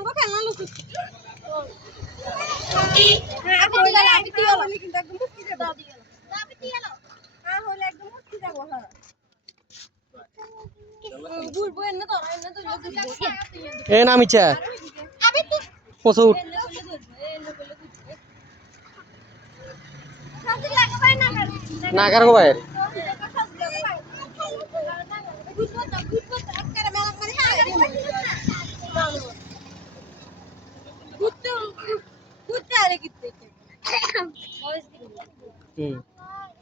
আমগো খেলনা লুকু হ্যাঁ হইলে আবিতি হলো কিন্তু একদম মুক্তি দেব আবিতি হলো হ্যাঁ হইলে একদম মুক্তি দেব হ্যাঁ ঘুরবো এনে তো এ নামিচা আবিতি পছু নাগার গো বাইর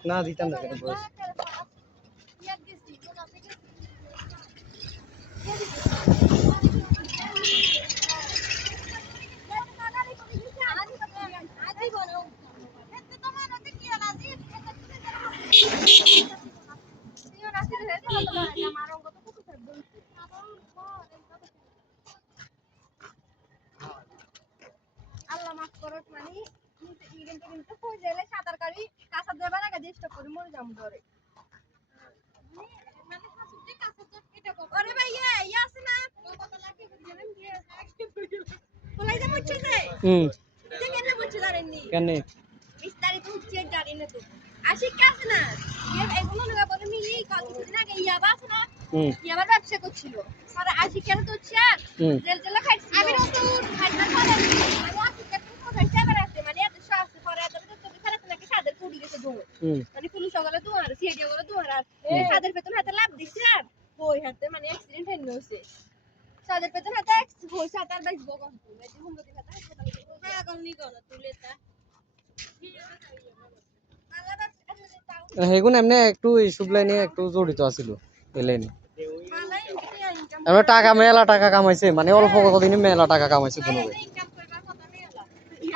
না দিতাম না বয়স আল্লাহ মাফ করুক মানে কিন্তু কই যাইলে সাঁতার কাটি কাঁচা দেবার আগে চেষ্টা করি মরে যাম ধরে মানে হাসুতে কাঁচা এটা আরে ভাই ইয়া আছে না কত লাগে বুঝলেন কি বলাই যা মুচ্ছে যায় কেন মুচ্ছে জানেননি কেন বিস্তারিত হচ্ছে জানি না তো আশিক আছে না এগুলো না বলে মিলি কিছুদিন আগে ইয়াবা আছে না ইয়াবার ব্যবসা করছিল আর আশিক কেন তো চার জেল জেলা খাইছে আমি তো খাইনা খাওয়া আমি আশিক কেন তো খাইছে আবার আছে মানে এত শ্বাস পরে এত তো ফেরাতে নাকি সাদের পড়ি গেছে দৌড় মানে পুলিশ সকালে দুয়ার সিআইডি ওরা দুয়ার আর সাদের পেছন হাতে লাভ দিছে আর ওই হাতে মানে অ্যাক্সিডেন্ট হয়ে গেছে সাদের পেছন হাতে হইছে আর বাইক বগন মানে হুমতি হাতে হ্যাঁ গলনি গল তুলে তা হেগুন এমনি একটু ইস্যুব লাইনে একটু জড়িত আছিল এই লাইনে আমরা টাকা মেলা টাকা কামাইছে মানে অল্প কতদিনে মেলা টাকা কামাইছে কোনো